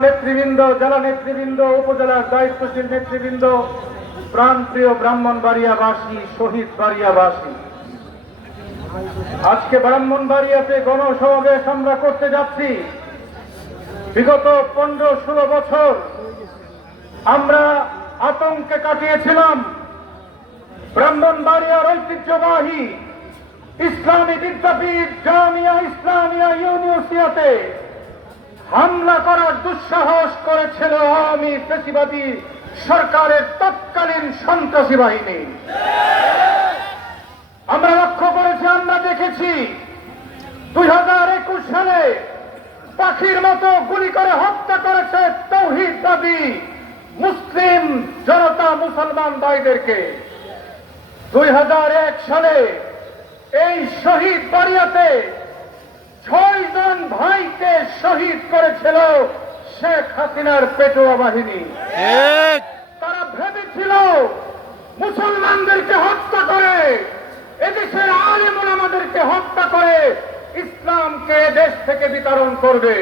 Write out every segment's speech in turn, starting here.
নেতৃবৃন্দ, জেলা নেতৃবৃন্দ, উপজেলার দায়িত্বশীল নেতৃবৃন্দ, প্রাণপ্রিয় ব্রাহ্মণবাড়িয়াবাসী, শহীদ বাড়িয়াবাসী। আজকে ব্রাহ্মণবাড়িয়াতে গণসমাবেশ আমরা করতে যাচ্ছি। বিগত পনেরো ষোলো বছর আমরা আতঙ্কে কাটিয়েছিলাম। ব্রাহ্মণবাড়িয়ার ঐতিহ্যবাহী ইসলামী বিদ্যাপীঠ জামিয়া ইসলামিয়া ইউনিভার্সিটিতে হামলা করার দুঃসাহস করেছিল আওয়ামী ফেসিবাদী সরকারের তৎকালীন সন্ত্রাসী বাহিনী। আমরা লক্ষ্য করেছি, আমরা দেখেছি, দুই হাজার একুশ সালে পাখির মতো গুলি করে হত্যা করেছে তৌহিদবাদী মুসলিম জনতা মুসলমান ভাইদেরকে। দুই হাজার এক সালে এই শহীদ বাড়িয়াতে ছয় জন ভাইকে শহীদ করেছিল শেখ হাসিনার পেটোয়া বাহিনী। তারা ভেবেছিল মুসলমানদেরকে হত্যা করে এদেশের আলিমুল আমাদেরকে হত্যা করে ইসলামকে দেশ থেকে বিতরণ করবে।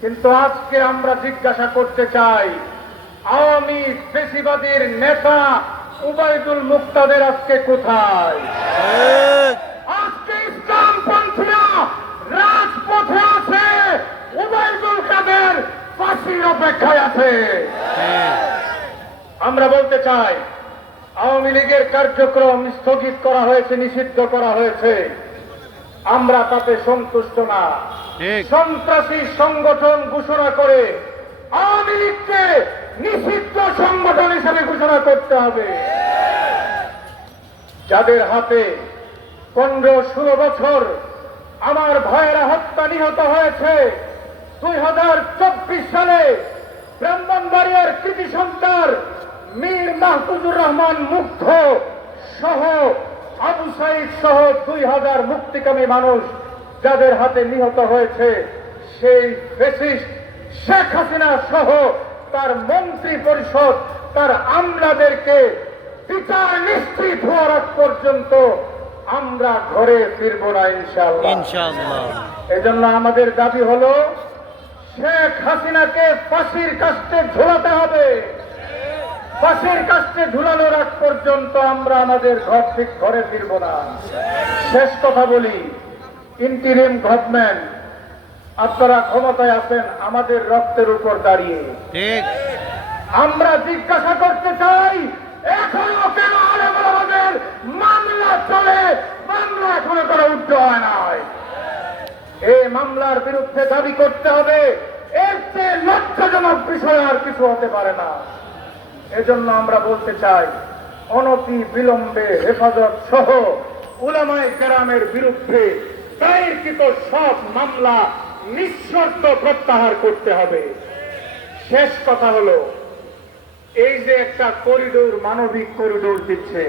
কিন্তু আজকে আমরা জিজ্ঞাসা করতে চাই আওয়ামী বেশিবাদীর নেতা উবায়দুল মুক্তাদের আজকে কোথায়? অপেক্ষায় আছে। আমরা বলতে চাই আওয়ামী লীগের কার্যক্রম স্থগিত করা হয়েছে নিষিদ্ধ করা হয়েছে। আমরা তাতে সন্তুষ্ট না। সন্ত্রাসী সংগঠন ঘোষণা করে আওয়ামী লীগকে নিষিদ্ধ সংগঠন হিসেবে ঘোষণা করতে হবে। যাদের হাতে পনেরো ষোলো বছর আমার ভাইয়েরা হত্যা নিহত হয়েছে দুই হাজার চব্বিশ সালে ব্রাহ্মণবাড়িয়ার কৃতি সন্তান মীর মাহফুজুর রহমান মুগ্ধ সহ আবু সাইদ সহ দুই হাজার মুক্তিকামী মানুষ যাদের হাতে নিহত হয়েছে সেই ফেসিস্ট শেখ হাসিনা সহ তার মন্ত্রী পরিষদ তার আমলাদেরকে বিচার নিশ্চিত হওয়ার আগ পর্যন্ত আমরা ঘরে ফিরব না ইনশাল্লাহ ইনশাআল্লাহ। এজন্য আমাদের দাবি হলো শেখ হাসিনাকে ফাঁসির কাস্তে ঝোলাতে হবে। ফাঁসির কাস্তে ঝুলানোর আগ পর্যন্ত আমরা আমাদের ঘর ঠিক ঘরে ফিরব না। শেষ কথা বলি ইন্টিরিম গভর্নমেন্ট আপনারা ক্ষমতায় আছেন আমাদের রক্তের উপর দাঁড়িয়ে। আমরা জিজ্ঞাসা করতে চাই এখনও কেন আলেম আমাদের মামলা চলে? মামলা এখনও করা উঠতে হয় নাই এই মামলার বিরুদ্ধে দাবি করতে হবে। এর চেয়ে লজ্জাজনক বিষয় আর কিছু হতে পারে না। এজন্য আমরা বলতে চাই, অনতি বিলম্বে হেফাজত সহ উলামায় কেরামের বিরুদ্ধে দায়েরকৃত সব মামলা নিঃশর্ত প্রত্যাহার করতে হবে। শেষ কথা হলো, এই যে একটা করিডোর মানবিক করিডোর দিচ্ছে,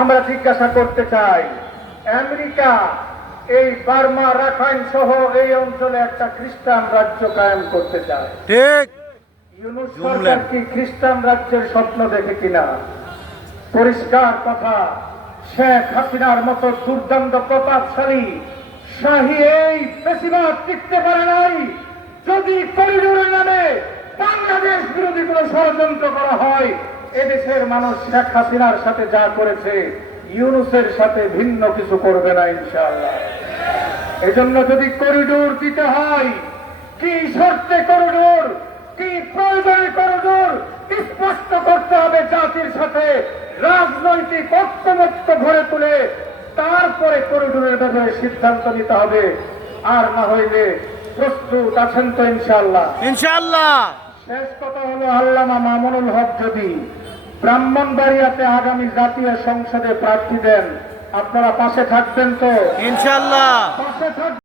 আমরা জিজ্ঞাসা করতে চাই, আমেরিকা এই বার্মা রাখাইন সহ এই অঞ্চলে একটা খ্রিস্টান রাজ্য কায়েম করতে চায়। ঠিক। ইউনুস সরকার কি খ্রিস্টান রাজ্যের স্বপ্ন দেখে কিনা? পরিষ্কার কথা শেখ হাসিনার মতো দুর্দান্ত প্রতাপশালী শাহী এই বেশিরভাগ টিকতে পারে নাই। যদি করিডোরের নামে বাংলাদেশ বিরোধী কোনো ষড়যন্ত্র করা হয় এদেশের মানুষ শেখ হাসিনার সাথে যা করেছে ইউনুসের সাথে ভিন্ন কিছু করবে না ইনশাআল্লাহ। এজন্য যদি করিডোর দিতে হয় কি শর্তে করিডোর কি প্রয়োজনে করিডোর স্পষ্ট করতে হবে জাতির সাথে রাজনৈতিক ঐক্যমত্য ভরে তুলে তারপরে করিডোরের ব্যাপারে সিদ্ধান্ত নিতে হবে। আর না হইলে প্রস্তুত আছেন তো ইনশাল্লাহ ইনশাআল্লাহ। শেষ কথা হলো আল্লামা মামুনুল হক যদি ব্রাহ্মণবাড়িয়াতে আগামী জাতীয় সংসদে প্রার্থী দেন। আপনারা পাশে থাকবেন তো? ইনশাল্লাহ পাশে থাকবেন